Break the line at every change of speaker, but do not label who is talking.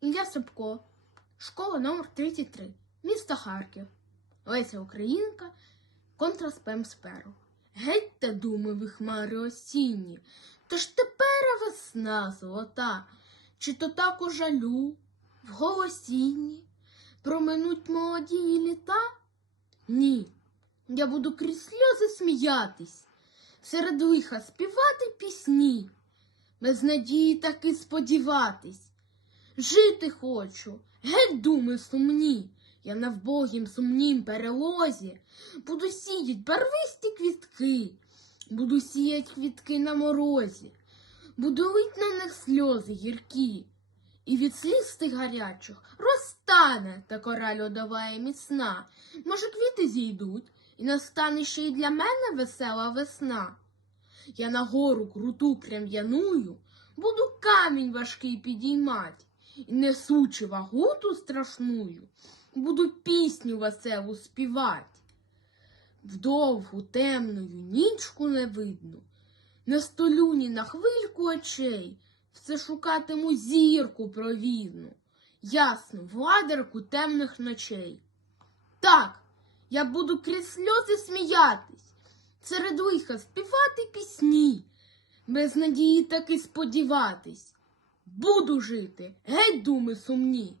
Ілля Собко, школа номер 33, місто Харків. Леся Українка, контраспем сперу. Геть та думи ви хмари осінні, то ж тепер весна золота, чи то так у жалю, в голосінні, проминуть молоді літа? Ні, я буду крізь сльози сміятись, серед лиха співати пісні, без надії таки сподіватись. Жити хочу, геть думи сумні. Я на вбогім сумнім перелозі буду сіять барвисті квітки, буду сіять квітки на морозі, буду лить на них сльози гіркі, і від сліз тих гарячих розтане та кора льодова і міцна. Може, квіти зійдуть, і настане ще й для мене весела весна. Я на гору круту крем'яную, буду камінь важкий підіймать, і несучи вагуту страшную, буду пісню веселу співать. Вдовгу темною нічку не видно, на столю ні на хвильку очей, все шукатиму зірку провідну, ясну владарку темних ночей. Так, я буду крізь сльози сміятись, серед лиха співати пісні, без надії таки сподіватись. Буду жити, геть думи сумні.